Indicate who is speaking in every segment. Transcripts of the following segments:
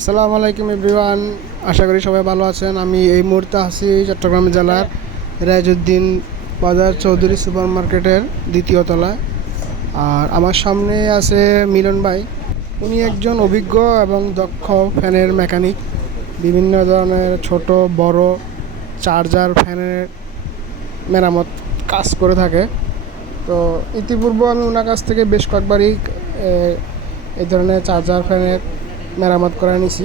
Speaker 1: আসসালামু আলাইকুম এভরিওয়ান, আশা করি সবাই ভালো আছেন। আমি এই মুহূর্তে আছি চট্টগ্রাম জেলার রাজউদ্দিন বাজার চৌধুরী সুপার মার্কেটের দ্বিতীয় তলায়। আর আমার সামনে আছে মিলন ভাই। উনি একজন অভিজ্ঞ এবং দক্ষ ফ্যানের মেকানিক। বিভিন্ন ধরনের ছোট, বড় চার্জার ফ্যানের মেরামত কাজ করে থাকে। তো ইতিপূর্বে আমি ওনার কাছ থেকে বেশ কয়েকবারই এই ধরনের চার্জার ফ্যানের মেরামত করে নিছি।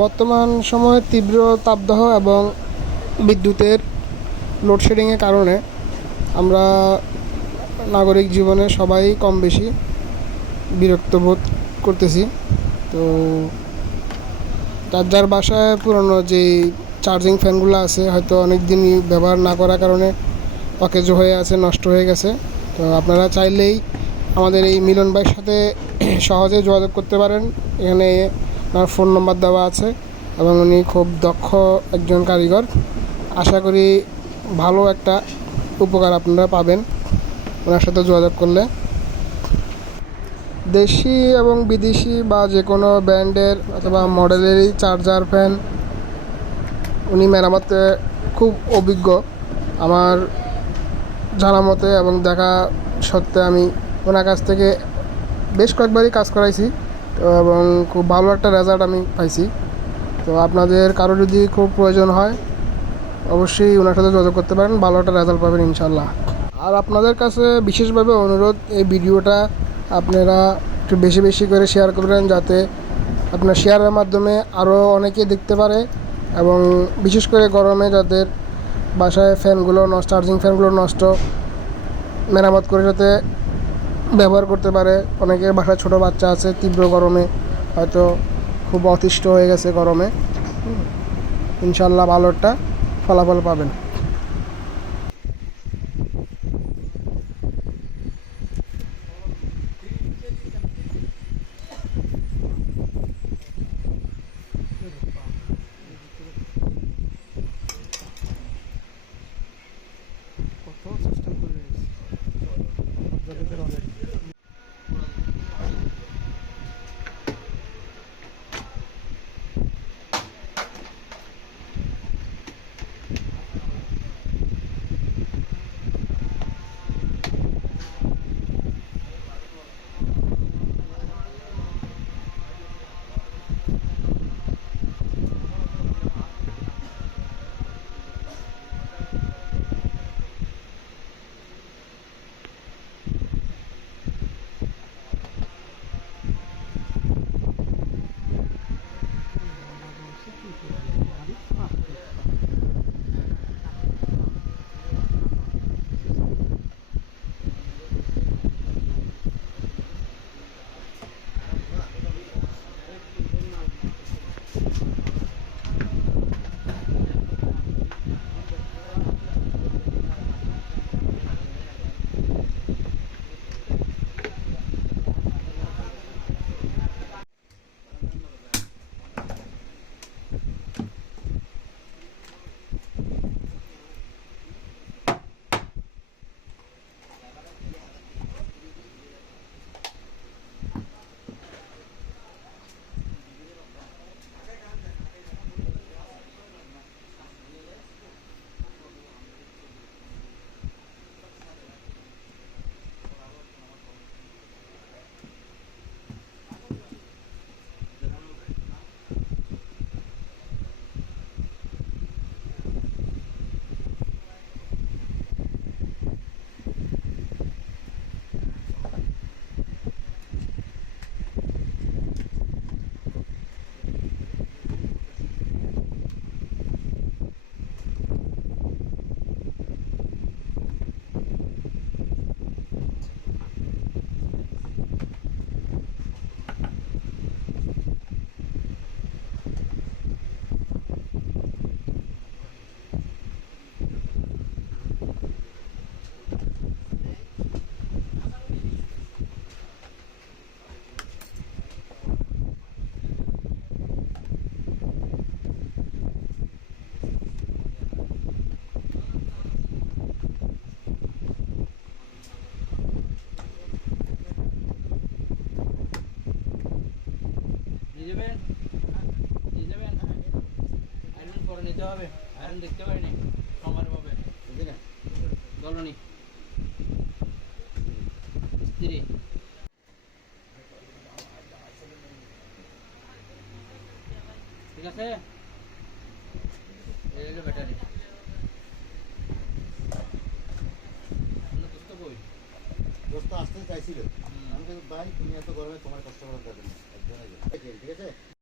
Speaker 1: বর্তমান সময়ে তীব্র তাপদাহ এবং বিদ্যুতের লোডশেডিংয়ের কারণে আমরা নাগরিক জীবনে সবাই কম বেশি বিরক্ত বোধ করতেছি। তো যার যার বাসায় পুরনো যেই চার্জিং ফ্যানগুলো আছে, হয়তো অনেক দিনই ব্যবহার না করার কারণে অকেজো হয়ে আছে, নষ্ট হয়ে গেছে। তো আপনারা চাইলেই আমাদের এই মিলন ভাইয়ের সাথে সহজে যোগাযোগ করতে পারেন। এখানে আমার ফোন নম্বর দেওয়া আছে এবং উনি খুব দক্ষ একজন কারিগর। আশা করি ভালো একটা উপকার আপনারা পাবেন ওনার সাথে যোগাযোগ করলে। দেশি এবং বিদেশি বা যে কোনো ব্র্যান্ডের অথবা মডেলেরই চার্জার, ফ্যান, উনি মেরামতে খুব অভিজ্ঞ। আমার জানা মতে এবং দেখা সত্ত্বে আমি ওনার কাছ থেকে বেশ কয়েকবারই কাজ করাইছি, তো এবং খুব ভালো একটা রেজাল্ট আমি পাইছি। তো আপনাদের কারও যদি খুব প্রয়োজন হয়, অবশ্যই ওনার সাথে যোগাযোগ করতে পারেন, ভালো একটা রেজাল্ট পাবেন ইনশাল্লাহ আর আপনাদের কাছে বিশেষভাবে অনুরোধ, এই ভিডিওটা আপনারা একটু বেশি বেশি করে শেয়ার করবেন, যাতে আপনার শেয়ারের মাধ্যমে আরও অনেকে দেখতে পারে এবং বিশেষ করে গরমে যাদের বাসায় ফ্যানগুলো নষ্ট চার্জিং ফ্যানগুলো নষ্ট, মেরামত করে যাতে ব্যবহার করতে পারে। অনেকের বাসায় ছোট বাচ্চা আছে তীব্র গরমে, হয়তো খুব অতিষ্ঠ হয়ে গেছে গরমে। ইনশাল্লাহ ভালো ফলাফল পাবেন।
Speaker 2: যাবেন যাবেন আয়রন করে নিতে হবে। আয়রন দেখতে পারিনি সমার পাবে দলনি। স্ত্রী। ঠিক আছে? এই হলো ব্যাটারি। দোস্ত কই
Speaker 3: দোস্ত আসতে চাইছিল। আমি ভাই তুমি এত গরমে তোমার কষ্ট করার দরকার নেই 快点别这样